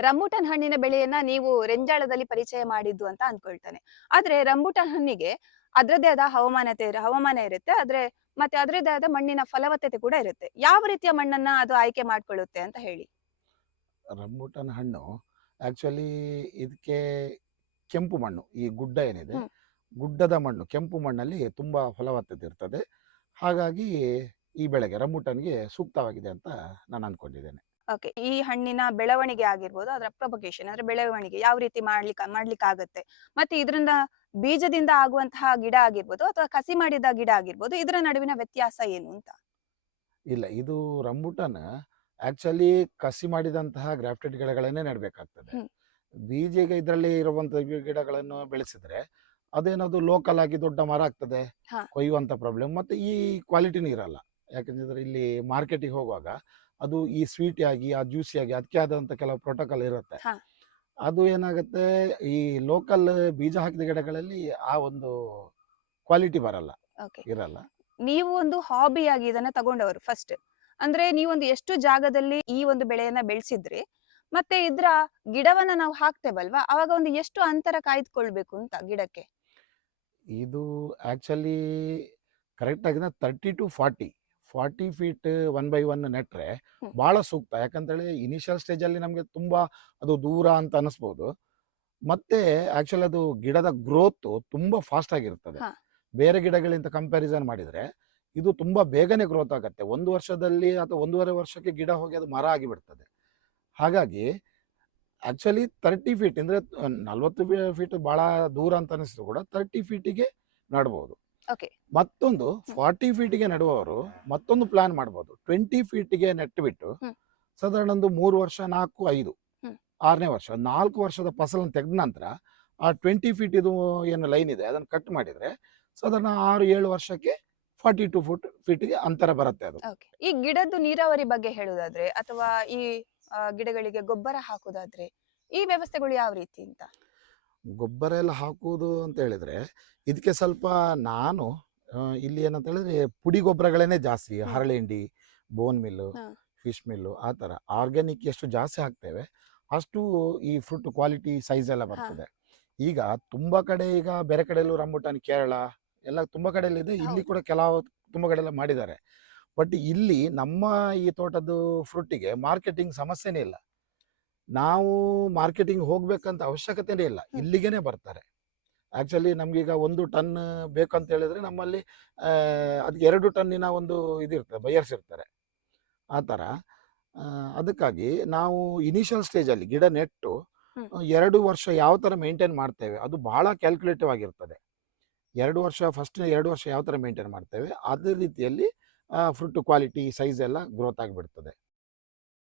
ರಂಬೂಟನ್ ಹಣ್ಣಿನ ಬೆಳೆಯನ್ನ ನೀವು ರೆಂಜಾಳದಲ್ಲಿ ಪರಿಚಯ ಮಾಡಿದ್ದು ಅಂತ ಅನ್ಕೊಳ್ತಾನೆ. ಆದ್ರೆ ರಂಬೂಟನ್ ಹಣ್ಣಿಗೆ ಅದ್ರದ್ದೇ ಆದ ಹವಾಮಾನ ಇರುತ್ತೆ. ಮತ್ತೆ ಅದ್ರದ್ದೇ ಆದ ಮಣ್ಣಿನ ಫಲವತ್ತತೆ ಕೂಡ ಇರುತ್ತೆ. ಯಾವ ರೀತಿಯ ಮಣ್ಣನ್ನ ಅದು ಆಯ್ಕೆ ಮಾಡ್ಕೊಳ್ಳುತ್ತೆ ಅಂತ ಹೇಳಿ? ರಂಬೂಟನ್ ಹಣ್ಣು ಆ್ಯಕ್ಚುಲಿ ಇದಕ್ಕೆ ಕೆಂಪು ಮಣ್ಣು, ಈ ಗುಡ್ಡ ಏನಿದೆ, ಹ್ಮ್. ಗುಡ್ಡದ ಮಣ್ಣು, ಕೆಂಪು ಮಣ್ಣಲ್ಲಿ ತುಂಬ ಫಲವತ್ತತೆ ಇರ್ತದೆ. ಹಾಗಾಗಿ ಈ ಬೆಳೆಗೆ ರಂಬೂಟನ್ಗೆ ಸೂಕ್ತವಾಗಿದೆ ಅಂತ ನಾನು ಅಂದ್ಕೊಂಡಿದ್ದೇನೆ. ಓಕೆ. ಈ ಹಣ್ಣಿನ ಬೆಳವಣಿಗೆ ಆಗಿರ್ಬೋದು, ಅದರ ಪ್ರೊಪಗೇಷನ್ ಅಂದ್ರೆ ಬೆಳವಣಿಗೆ ಯಾವ ರೀತಿ ಮಾಡ್ಲಿಕ್ಕಾಗತ್ತೆ? ಮತ್ತೆ ಇದರಿಂದ ಬೀಜದಿಂದ ಆಗುವಂತಹ ಗಿಡ ಆಗಿರ್ಬೋದು ಅಥವಾ ಕಸಿ ಮಾಡಿದ ಗಿಡ ಆಗಿರ್ಬೋದು, ಇದರ ನಡುವಿನ ವ್ಯತ್ಯಾಸ ಏನು ಅಂತ? ಇಲ್ಲ, ಇದು ರಂಬೂಟನ್ ಆ್ಯಕ್ಚುಲಿ ಕಸಿ ಮಾಡಿದಂತಹ ಗ್ರಾಫ್ಟೆಡ್ ಗಿಡಗಳನ್ನೇ ನೆಡಬೇಕಾಗ್ತದೆ. ಹ್ಮ್. ಬೀಜಗೆ ಇದರಲ್ಲಿ ಇರುವಂಥ ಗಿಡಗಳನ್ನು ಬೆಳೆಸಿದ್ರೆ ಅದೇನದು ಲೋಕಲ್ ಆಗಿ ದೊಡ್ಡ ಮರ ಆಗ್ತದೆ, ಹಾ. ಕೊಯ್ಯುವಂಥ ಪ್ರಾಬ್ಲಮ್, ಮತ್ತು ಈ ಕ್ವಾಲಿಟಿನೂ ಇರಲ್ಲ. ಯಾಕಂತಂದರೆ ಇಲ್ಲಿ ಮಾರ್ಕೆಟಿಗೆ ಹೋಗುವಾಗ ಅದು ಈ ಸ್ವೀಟಿ ಆಗಿ ಆ ಜ್ಯೂಸಿ ಆಗಿ ಅದಕ್ಕೆ ಆದಂಥ ಕೆಲವು ಪ್ರೋಟೋಕಾಲ್ ಇರುತ್ತೆ. ಹಾ. ಅದು ಏನಾಗುತ್ತೆ, ಈ ಲೋಕಲ್ ಬೀಜ ಹಾಕಿದ ಗಿಡಗಳಲ್ಲಿ ಆ ಒಂದು ಕ್ವಾಲಿಟಿ ಬರಲ್ಲ, ಓಕೆ. ಇರಲ್ಲ. ನೀವು ಒಂದು ಹಾಬಿಯಾಗಿ ಇದನ್ನ ತಗೊಂಡವರು ಫಸ್ಟ್. ಅಂದ್ರೆ ನೀವೊಂದು ಎಷ್ಟು ಜಾಗದಲ್ಲಿ ಈ ಒಂದು ಬೆಳೆಯನ್ನ ಬೆಳೆಸಿದ್ರಿ? ಮತ್ತೆ ಇದ್ರ ಗಿಡವನ್ನ ನಾವು ಹಾಕ್ತೇವಲ್ವಾ? ಅವಾಗ ಒಂದು ಎಷ್ಟು ಅಂತರ ಕಾಯ್ದುಕೊಳ್ಬೇಕು ಅಂತ ಗಿಡಕ್ಕೆ? ಇದು ಆ್ಯಕ್ಚುಲಿ ಕರೆಕ್ಟಾಗಿ 30 to 40 ಫೀಟ್ 1 by 1 ನೆಟ್ಟರೆ ಹ್ಮ್. ಭಾಳ ಸೂಕ್ತ. ಯಾಕಂತೇಳಿ ಇನಿಷಿಯಲ್ ಸ್ಟೇಜಲ್ಲಿ ನಮಗೆ ತುಂಬ ಅದು ದೂರ ಅಂತ ಅನ್ನಿಸ್ಬೋದು. ಮತ್ತು ಆ್ಯಕ್ಚುಲಿ ಅದು ಗಿಡದ ಗ್ರೋತು ತುಂಬ ಫಾಸ್ಟ್ ಆಗಿರ್ತದೆ. ಹಾ. ಬೇರೆ ಗಿಡಗಳಿಂದ ಕಂಪ್ಯಾರಿಸನ್ ಮಾಡಿದರೆ ಇದು ತುಂಬ ಬೇಗನೆ ಗ್ರೋತ್ ಆಗುತ್ತೆ. 1 ವರ್ಷದಲ್ಲಿ ಅಥವಾ 1.5 ವರ್ಷಕ್ಕೆ ಗಿಡ ಹೋಗಿ ಅದು ಮರ ಆಗಿಬಿಡ್ತದೆ. ಹಾಗಾಗಿ ಆ್ಯಕ್ಚುಲಿ 30 ಫೀಟ್ ಅಂದರೆ 40 ಫೀಟ್ ಭಾಳ ದೂರ ಅಂತ ಅನಿಸಿದ್ರು ಕೂಡ 30 ಫೀಟಿಗೆ ನಡ್ಬೋದು. ಓಕೆ. ಮತ್ತೊಂದು ಹ್ಮ್. 40 ಫೀಟಿಗೆ ನೆಡುವವರು ಮತ್ತೊಂದು ಪ್ಲಾನ್ ಮಾಡ್ಬೋದು. 20 ಫೀಟಿಗೆ ನೆಟ್ಟುಬಿಟ್ಟು ಹ್ಮ್. ಸಾಧಾರಣ ಒಂದು 3 ವರ್ಷ, 4, 5, ಹ್ಮ್. 6ನೇ ವರ್ಷ, 4 ವರ್ಷದ ಫಸಲನ್ನು ತೆಗೆದ ನಂತರ ಆ 20 ಫೀಟ್ ಇದು ಏನು ಲೈನ್ ಇದೆ ಅದನ್ನು ಕಟ್ ಮಾಡಿದರೆ ಸಾಧಾರಣ 6-7 ವರ್ಷಕ್ಕೆ 42 ಫೀಟಿಗೆ ಅಂತರ ಬರುತ್ತೆ ಅದು. ಓಕೆ. ಈ ಗಿಡದ್ದು ನೀರಾವರಿ ಬಗ್ಗೆ ಹೇಳುವುದಾದ್ರೆ ಅಥವಾ ಈ ಗಿಡಗಳಿಗೆ ಗೊಬ್ಬರ ಹಾಕುದಾದ್ರೆ, ಈ ವ್ಯವಸ್ಥೆಗಳು ಯಾವ ರೀತಿ ಅಂತ? ಗೊಬ್ಬರ ಎಲ್ಲ ಹಾಕುವುದು ಅಂತ ಹೇಳಿದರೆ ಇದಕ್ಕೆ ಸ್ವಲ್ಪ ನಾನು ಇಲ್ಲಿ ಏನಂತ ಹೇಳಿದ್ರೆ ಪುಡಿ ಗೊಬ್ಬರಗಳೇ ಜಾಸ್ತಿ, ಹ್ಮ್. ಹರಳೆ ಹಿಂಡಿ, ಬೋನ್ ಮಿಲ್ಲು, ಹಾ. ಫಿಶ್ ಮಿಲ್ಲು, ಆ ಥರ ಆರ್ಗ್ಯಾನಿಕ್ ಎಷ್ಟು ಜಾಸ್ತಿ ಹಾಕ್ತೇವೆ ಅಷ್ಟು ಈ ಫ್ರೂಟ್ ಕ್ವಾಲಿಟಿ ಸೈಜ್ ಎಲ್ಲ ಹಾ. ಬರ್ತದೆ. ಈಗ ತುಂಬ ಕಡೆ, ಈಗ ಬೇರೆ ಕಡೆಯಲ್ಲೂ ರಂಬುಟಾನ್ ಕೇರಳ ಎಲ್ಲ ತುಂಬ ಕಡೆಯಲ್ಲಿದೆ, ಇಲ್ಲಿ ಹೌದು. ಕೂಡ ಕೆಲವು ತುಂಬ ಕಡೆ ಎಲ್ಲ ಮಾಡಿದ್ದಾರೆ. ಬಟ್ ಇಲ್ಲಿ ನಮ್ಮ ಈ ತೋಟದ್ದು ಫ್ರೂಟಿಗೆ ಮಾರ್ಕೆಟಿಂಗ್ ಸಮಸ್ಯೆನೇ ಇಲ್ಲ. ನಾವು ಮಾರ್ಕೆಟಿಂಗ್ ಹೋಗ್ಬೇಕಂತ ಅವಶ್ಯಕತೆನೇ ಇಲ್ಲ, ಹ್ಮ್. ಇಲ್ಲಿಗೇನೆ ಬರ್ತಾರೆ. ಆ್ಯಕ್ಚುಲಿ ನಮಗೀಗ 1 ಟನ್ ಬೇಕಂತ ಹೇಳಿದ್ರೆ ನಮ್ಮಲ್ಲಿ ಅದಕ್ಕೆ 2 ಟನ್ನಿನ ಒಂದು ಇದಿರ್ತದೆ, ಬೈಯರ್ಸ್ ಇರ್ತಾರೆ, ಆ ಥರ. ಅದಕ್ಕಾಗಿ ನಾವು ಇನಿಷಿಯಲ್ ಸ್ಟೇಜಲ್ಲಿ ಗಿಡ ನೆಟ್ಟು ಹ್ಮ್. 2 ವರ್ಷ ಯಾವ ಥರ ಮೇಂಟೈನ್ ಮಾಡ್ತೇವೆ ಅದು ಭಾಳ ಕ್ಯಾಲ್ಕುಲೇಟಿವ್ ಆಗಿರ್ತದೆ. 2 ವರ್ಷ, ಫಸ್ಟ್ 2 ವರ್ಷ ಯಾವ ಥರ ಮೇಂಟೈನ್ ಮಾಡ್ತೇವೆ ಅದೇ ರೀತಿಯಲ್ಲಿ ಫ್ರೂಟ್ ಕ್ವಾಲಿಟಿ ಸೈಜ್ ಎಲ್ಲ ಗ್ರೋತ್ ಆಗಿಬಿಡ್ತದೆ.